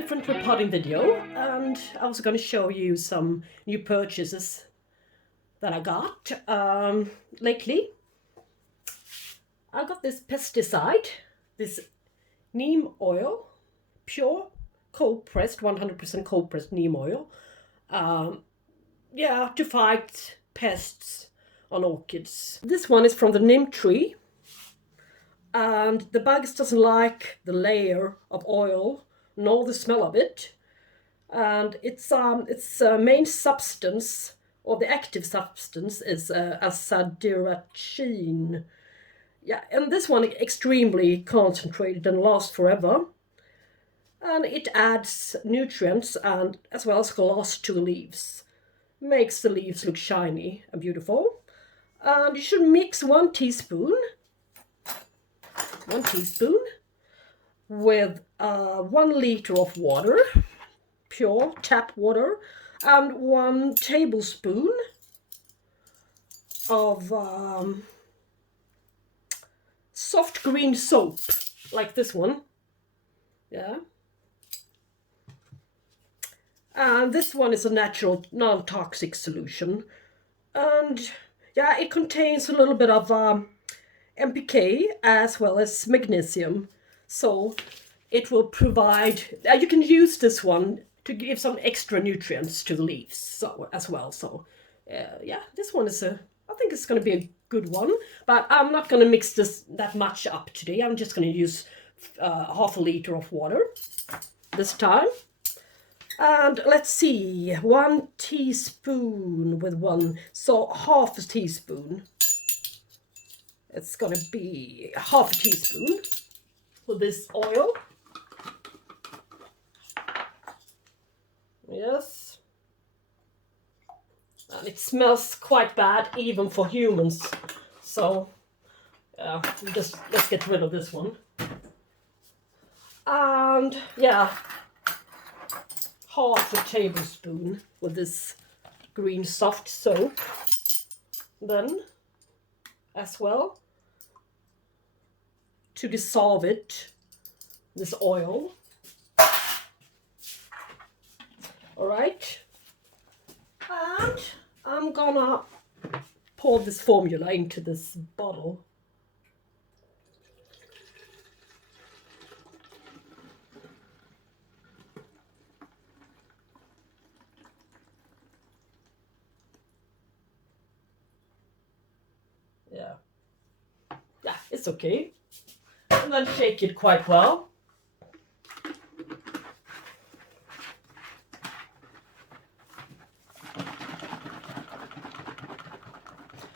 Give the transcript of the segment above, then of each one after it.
different repotting video, and I was going to show you some new purchases that I got lately. I got this pesticide, this neem oil, pure cold pressed, 100% cold pressed neem oil. To fight pests on orchids. This one is from the neem tree, and the bugs doesn't like the layer of oil nor the smell of it. And its main substance, or the active substance, is azadirachtin. Yeah, and this one is extremely concentrated and lasts forever. And it adds nutrients and as well as gloss to the leaves. Makes the leaves look shiny and beautiful. And you should mix 1 teaspoon with 1 liter of water, pure tap water, and 1 tablespoon of soft green soap, like this one. Yeah. And this one is a natural, non-toxic solution. And yeah, it contains a little bit of NPK as well as magnesium. So it will provide, you can use this one to give some extra nutrients to the leaves as well. So this one is I think it's going to be a good one. But I'm not going to mix this that much up today. I'm just going to use half a liter of water this time. And let's see, 1 teaspoon with 1, so half a teaspoon. It's gonna be half a teaspoon with this oil. Yes. And it smells quite bad even for humans. So, let's get rid of this one. And yeah, half a tablespoon with this green soft soap. Then, as well, to dissolve it, this oil. Alright. And I'm gonna pour this formula into this bottle. Yeah, it's okay. And then shake it quite well.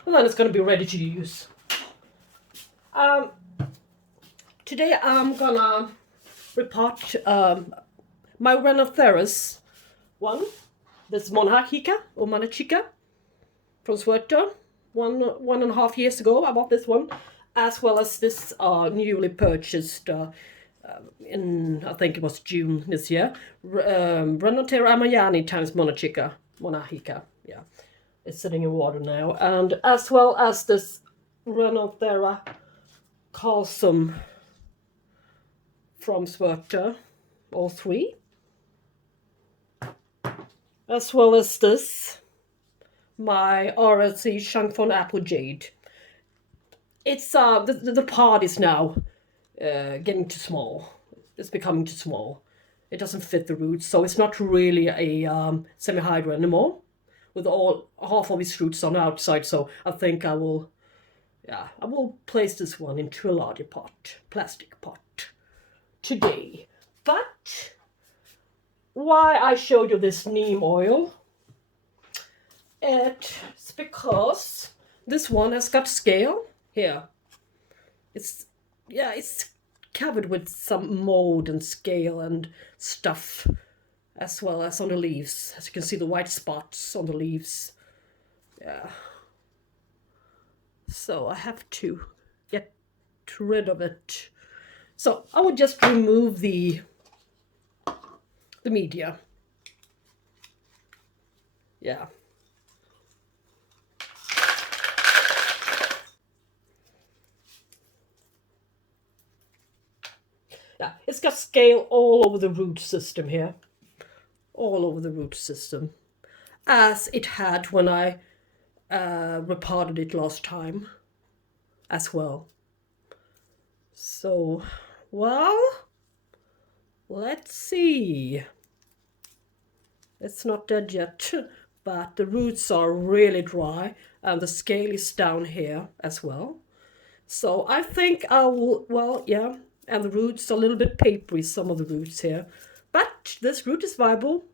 And then it's going to be ready to use. Today I'm gonna repot my Renantheras one. This R.monachica or R.monachica from Schwerter. 1.5 years ago I bought this one, as well as this newly purchased in, I think it was June this year, Renanthera Amayani times R.monachica. Yeah, it's sitting in water now, and as well as this Renanthera Kalsom from Schwerter, all 3, as well as this, my RLC Shanghai apple jade. It's the pod is now getting too small. It's becoming too small. It doesn't fit the roots, so it's not really a semi-hydra anymore, with all half of its roots on the outside. So I think I will place this one into a larger pot, plastic pot, today. But why I showed you this neem oil? It's because this one has got scale here. It's covered with some mold and scale and stuff, as well as on the leaves. As you can see, the white spots on the leaves. Yeah. So I have to get rid of it. So I would just remove the media. Yeah. Yeah, it's got scale all over the root system here. All over the root system. As it had when I repotted it last time as well. So, well, let's see. It's not dead yet, but the roots are really dry and the scale is down here as well. So I think I will, well, yeah, and the roots are a little bit papery, some of the roots here. But this root is viable,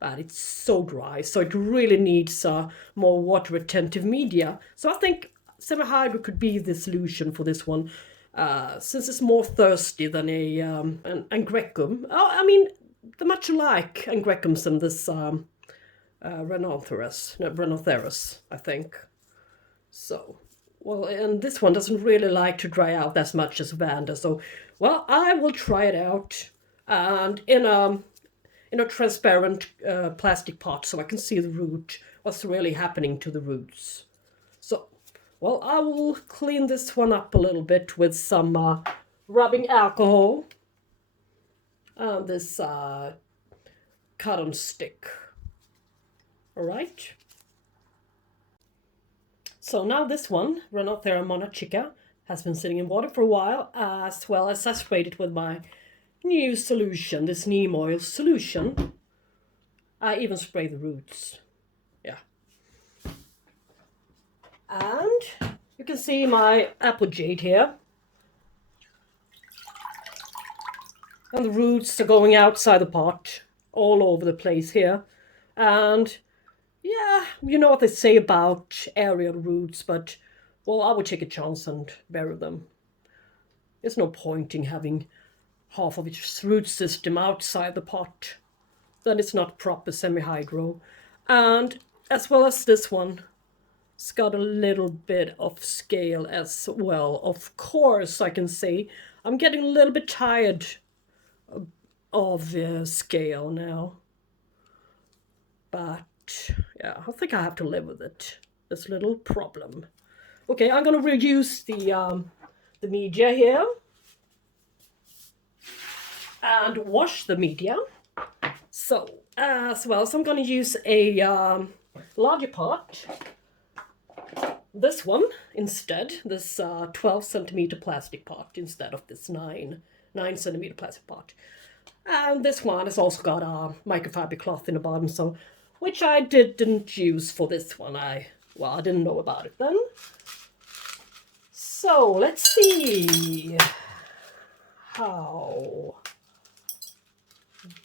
but it's so dry, so it really needs more water retentive media. So I think semi-hydro could be the solution for this one, since it's more thirsty than an Angrecum. Oh, I mean, they're much alike, Angrecums and this Renantheras, I think. So, well, and this one doesn't really like to dry out as much as Vanda. So, well, I will try it out, and in a transparent plastic pot, so I can see the root, what's really happening to the roots. So, well, I will clean this one up a little bit with some rubbing alcohol and this cotton stick. All right. So now this one, R.monachica, has been sitting in water for a while, as well as I sprayed it with my new solution, this neem oil solution. I even spray the roots. Yeah. And you can see my apple jade here. And the roots are going outside the pot, all over the place here. And yeah, you know what they say about aerial roots, but well, I would take a chance and bury them. There's no point in having half of its root system outside the pot. Then it's not proper semi-hydro. And as well as this one, it's got a little bit of scale as well. Of course, I can say I'm getting a little bit tired of the scale now. But yeah, I think I have to live with it. This little problem. Okay, I'm gonna reuse the media here and wash the media. So as well, so I'm gonna use a larger pot. This one instead, this 12 centimeter plastic pot instead of this 9 centimeter plastic pot. And this one has also got a microfiber cloth in the bottom, so which I didn't use for this one. I didn't know about it then. So let's see how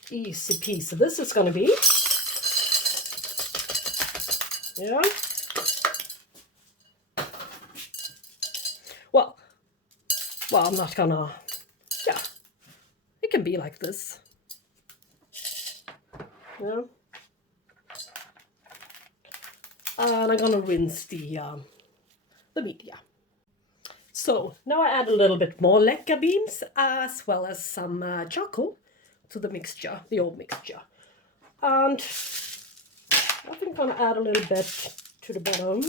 easy peasy this is going to be. Yeah. Well, I'm not gonna, yeah, it can be like this. Yeah. And I'm gonna rinse the media. So now I add a little bit more leca beans as well as some charcoal to the mixture, the old mixture. And I think I'm gonna add a little bit to the bottom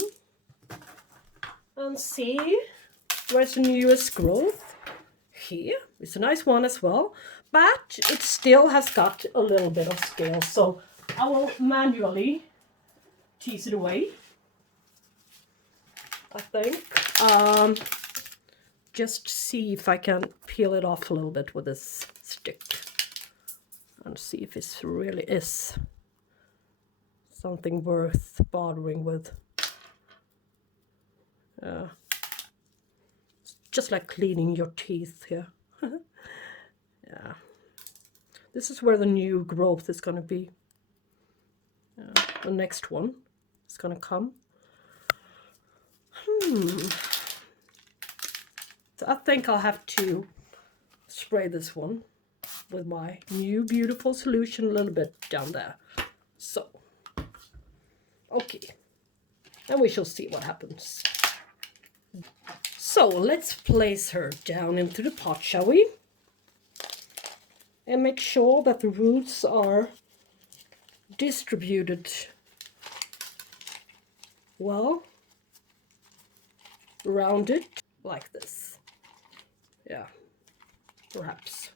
and see where's the newest growth. Here, it's a nice one as well, but it still has got a little bit of scale, so I will manually tease it away, I think. Just see if I can peel it off a little bit with this stick and see if it really is something worth bothering with. It's just like cleaning your teeth here. Yeah. This is where the new growth is going to be. The next one is going to come. So I think I'll have to spray this one with my new beautiful solution a little bit down there. So, okay. And we shall see what happens. So let's place her down into the pot, shall we? And make sure that the roots are distributed well around it, like this. Yeah, perhaps.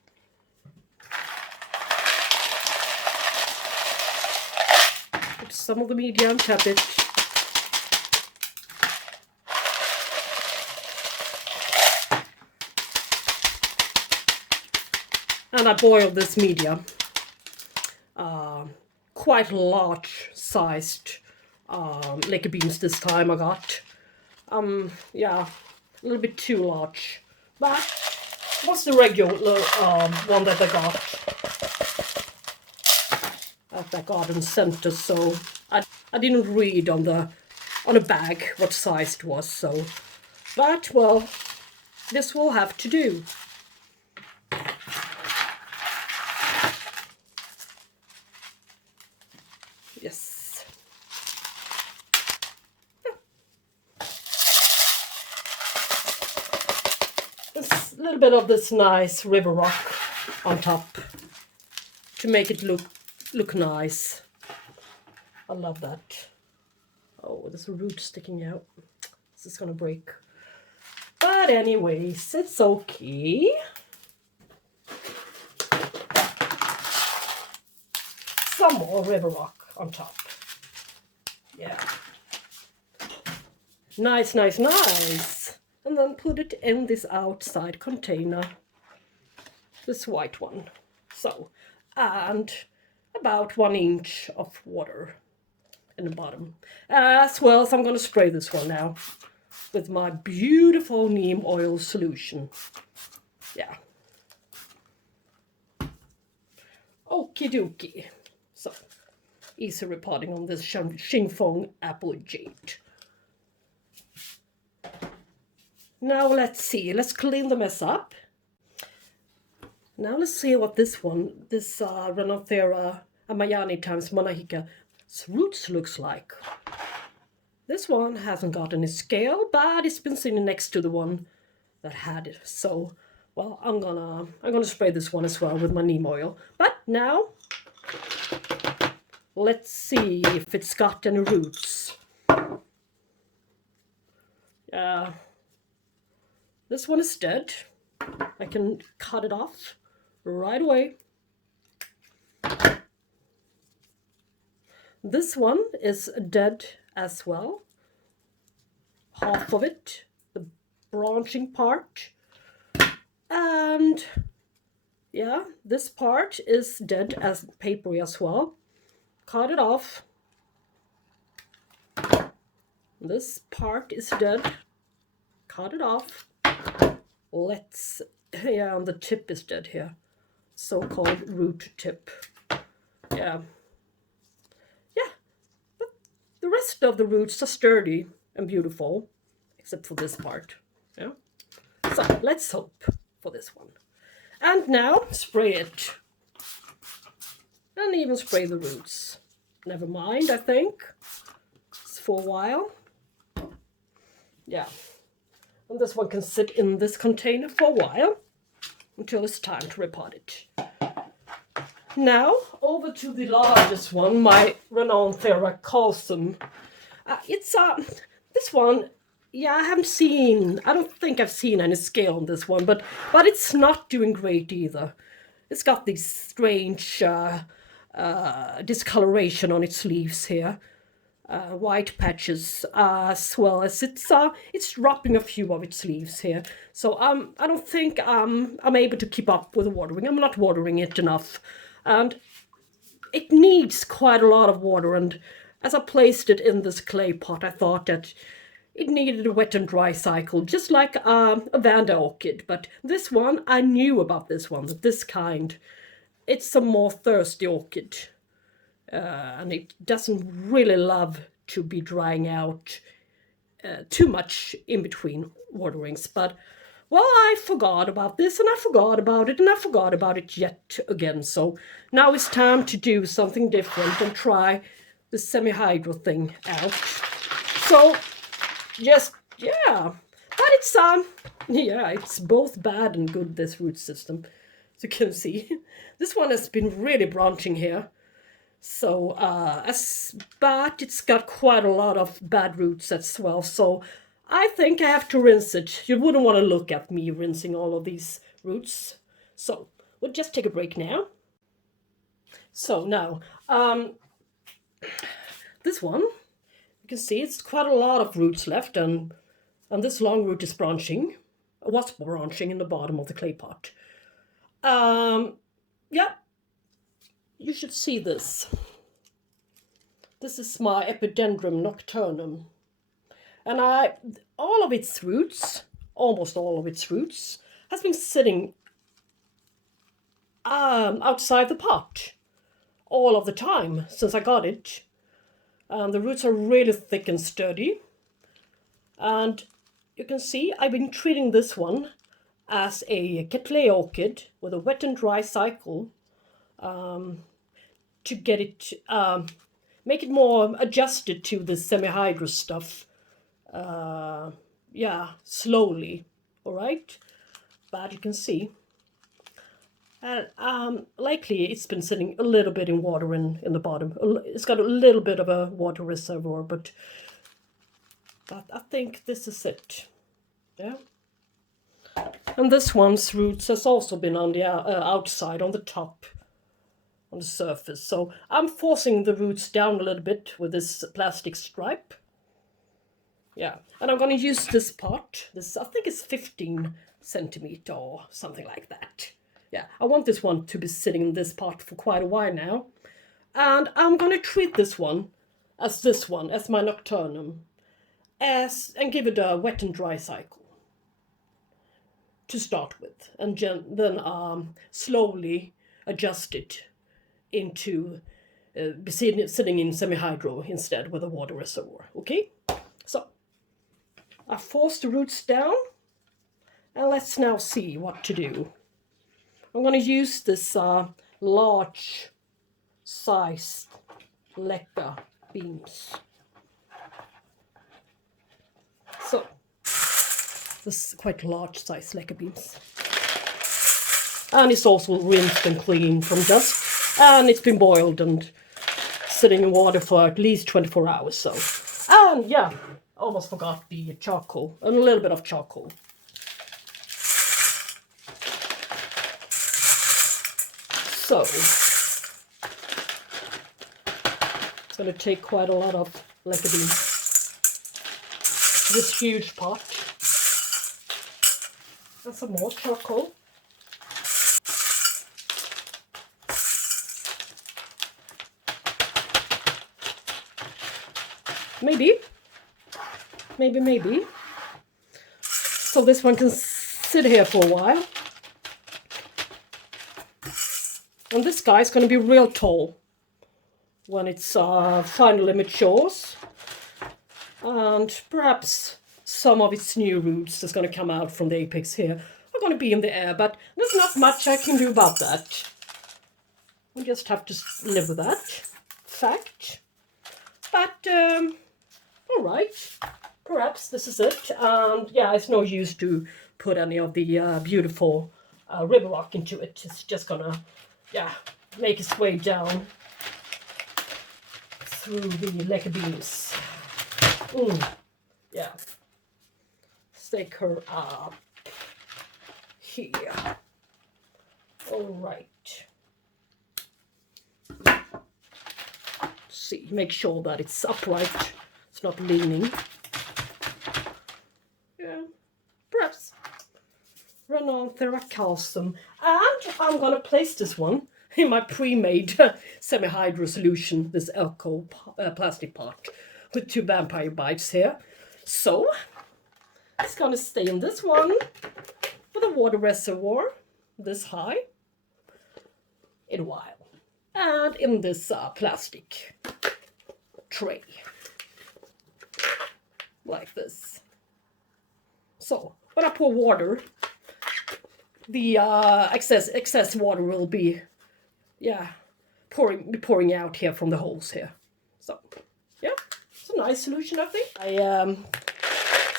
some of the media and tap it. And I boiled this media. Quite large sized lekker beans this time I got. Yeah, a little bit too large. But it was the regular one that I got at the garden center, so I didn't read on the bag what size it was, so, but well, this will have to do. Yes. There's a little bit of this nice river rock on top to make it look nice. I love that. Oh, there's a root sticking out. This is gonna break. But anyways, it's okay. Some more river rock on top. Yeah. Nice, nice, nice. And then put it in this outside container. This white one. So, and about 1 inch of water in the bottom. As well, so I'm going to spray this one now with my beautiful neem oil solution. Yeah. Okie dokie. So, easy repotting on this Xingfeng apple jade. Now let's see, let's clean the mess up. Now let's see what this Renanthera Amayani times R.monachica roots looks like. This one hasn't got any scale, but it's been sitting next to the one that had it. So, well, I'm gonna spray this one as well with my neem oil. But now, let's see if it's got any roots. This one is dead. I can cut it off right away. This one is dead as well. Half of it, the branching part. And yeah, this part is dead as papery as well. Cut it off. This part is dead. Cut it off. Yeah, and the tip is dead here. So-called root tip. Yeah. Yeah. But the rest of the roots are sturdy and beautiful, except for this part. Yeah. So, let's hope for this one. And now, spray it. And even spray the roots. Never mind, I think. It's for a while. Yeah. And this one can sit in this container for a while until it's time to repot it. Now, over to the largest one, my Renanthera Kalsom. This one, yeah, I don't think I've seen any scale on this one, but it's not doing great either. It's got these strange discoloration on its leaves here. White patches, as well as it's dropping a few of its leaves here. So I don't think I'm able to keep up with the watering. I'm not watering it enough, and it needs quite a lot of water. And as I placed it in this clay pot, I thought that it needed a wet and dry cycle, just like a Vanda orchid. But this one, I knew about this one, that this kind, it's a more thirsty orchid. And it doesn't really love to be drying out too much in between waterings. But, well, I forgot about this, and I forgot about it, and I forgot about it yet again. So now it's time to do something different and try the semi-hydro thing out. So, just, yeah. But it's both bad and good, this root system. As you can see, this one has been really branching here. So, but it's got quite a lot of bad roots as well. So I think I have to rinse it. You wouldn't want to look at me rinsing all of these roots. So we'll just take a break now. So now, this one, you can see it's quite a lot of roots left, and this long root is branching, was branching in the bottom of the clay pot. Yeah, you should see this. This is my Epidendrum Nocturnum, and all of its roots, almost all of its roots, has been sitting outside the pot all of the time since I got it. The roots are really thick and sturdy, and you can see I've been treating this one as a Schwerter Orchid with a wet and dry cycle to get it, make it more adjusted to the semi-hydro stuff. Yeah, slowly, all right? But you can see, likely it's been sitting a little bit in water in the bottom. It's got a little bit of a water reservoir, but I think this is it. Yeah. And this one's roots has also been on the outside, on the top, on the surface. So I'm forcing the roots down a little bit with this plastic stripe. Yeah, and I'm going to use this pot. This, I think it's 15 centimeter or something like that. Yeah, I want this one to be sitting in this pot for quite a while now. And I'm going to treat this one, as my Nocturnum, and give it a wet and dry cycle to start with, and then slowly adjust it into sitting in semi-hydro instead with a water reservoir. Okay, so I forced the roots down, and let's now see what to do. I'm going to use this large size leca beams. So this is quite large size leca beams, and it's also rinsed and cleaned from dust, and it's been boiled and sitting in water for at least 24 hours. So, and yeah, almost forgot the charcoal, and a little bit of charcoal. So it's going to take quite a lot of leca beans. This huge pot. And some more charcoal. Maybe. So this one can sit here for a while. And this guy's going to be real tall when it's finally matures. And perhaps some of its new roots that's going to come out from the apex here are going to be in the air, but there's not much I can do about that. We just have to live with that fact. But, all right, perhaps this is it. And yeah, it's no use to put any of the beautiful river rock into it. It's just going to, yeah, make its way down through the leca beams. Yeah. Stake her up here. All right. See, make sure that it's upright. It's not leaning. Yeah. Perhaps Renanthera Kalsom. And I'm gonna place this one in my pre-made semi-hydro solution, this Elco plastic pot with 2 vampire bites here. So it's gonna stay in this one with a water reservoir this high in a while, and in this plastic tray like this. So when I pour water, the excess water will be pouring out here from the holes here. So yeah, it's a nice solution, I think. I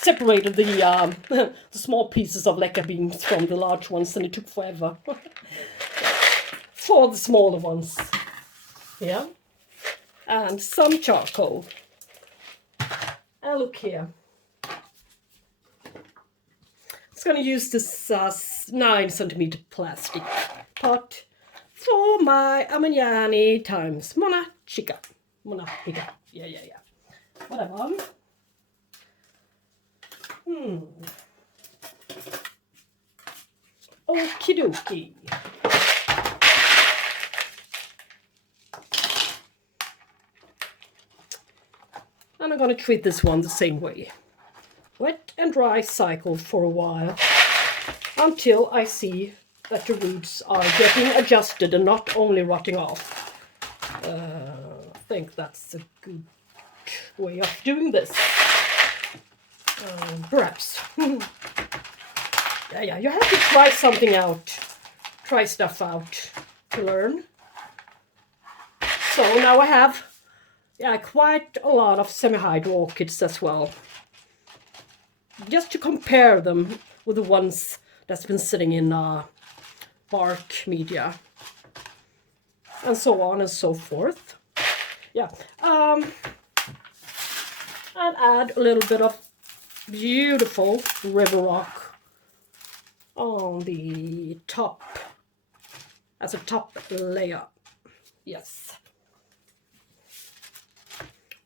separated the small pieces of leca beans from the large ones, and it took forever for the smaller ones. Yeah, and some charcoal. And look here. It's going to use this 9 centimeter plastic pot for my Amayani times R.monachica. R.monachica. Yeah. Whatever. Okie dokie. And I'm going to treat this one the same way. Wet and dry cycle for a while until I see that the roots are getting adjusted and not only rotting off. I think that's a good way of doing this. Perhaps. Yeah, you have to try something out. Try stuff out to learn. So now I have quite a lot of semi-hydro orchids as well. Just to compare them with the ones that's been sitting in bark media. And so on and so forth. Yeah. And add a little bit of beautiful river rock on the top. As a top layer. Yes.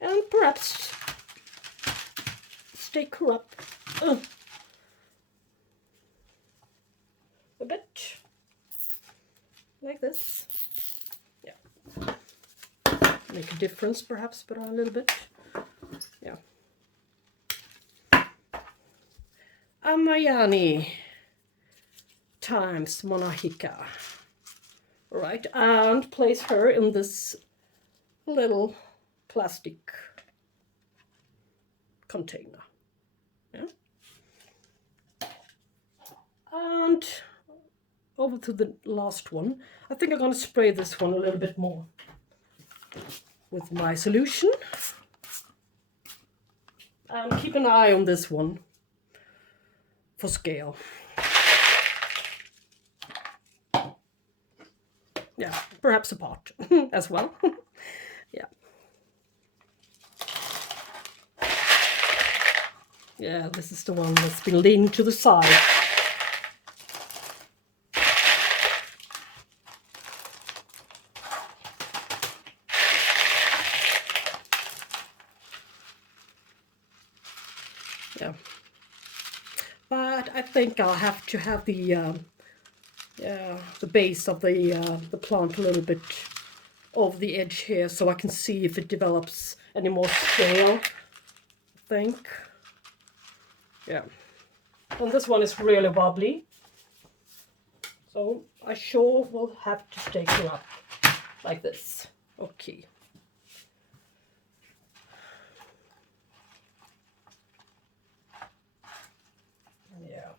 And perhaps stake her up a bit like this. Yeah, make a difference perhaps, but a little bit. Yeah. Amayani times R.monachica. Right, and place her in this little plastic container. Yeah. And over to the last one. I think I'm going to spray this one a little bit more with my solution. And keep an eye on this one for scale. Yeah, perhaps a pot as well. Yeah. Yeah, this is the one that's been leaned to the side. Yeah. But I think I'll have to have the base of the plant a little bit over the edge here so I can see if it develops any more scale, I think. Yeah. And this one is really wobbly. So I sure will have to stake her up like this. Okay. Yeah.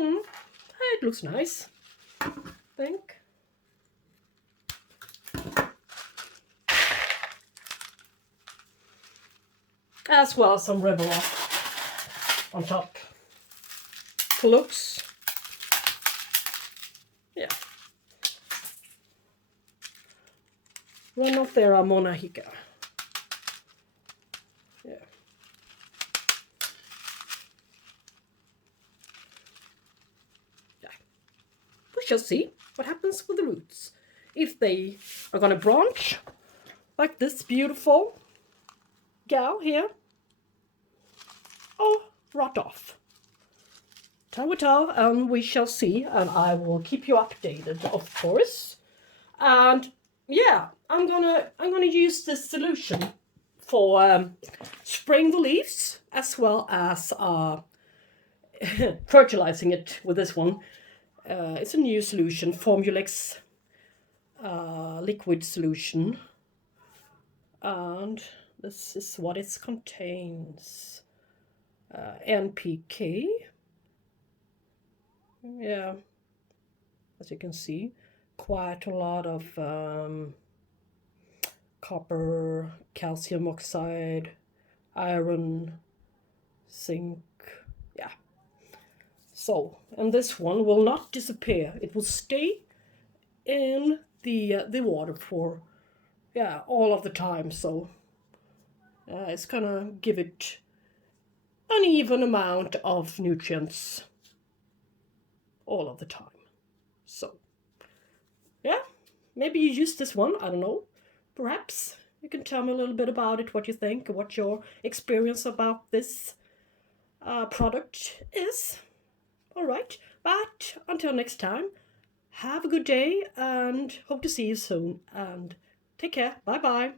It looks nice, I think. As well as some river rock on top for looks. Yeah. Renanthera R.monachica. Yeah. We shall see what happens with the roots. If they are going to branch like this beautiful gal here, or rot off. And we shall see, and I will keep you updated, of course. And yeah, I'm gonna use this solution for spraying the leaves as well as fertilizing it with this one. It's a new solution, Formulex liquid solution, and this is what it contains. NPK. Yeah, as you can see, quite a lot of copper, calcium oxide, iron, zinc. Yeah. So, and this one will not disappear. It will stay in the water for all of the time. So it's gonna give it an even amount of nutrients all of the time. So, yeah, maybe you use this one, I don't know. Perhaps you can tell me a little bit about it, what you think, what your experience about this product is. All right, but until next time, have a good day and hope to see you soon. And take care. Bye bye.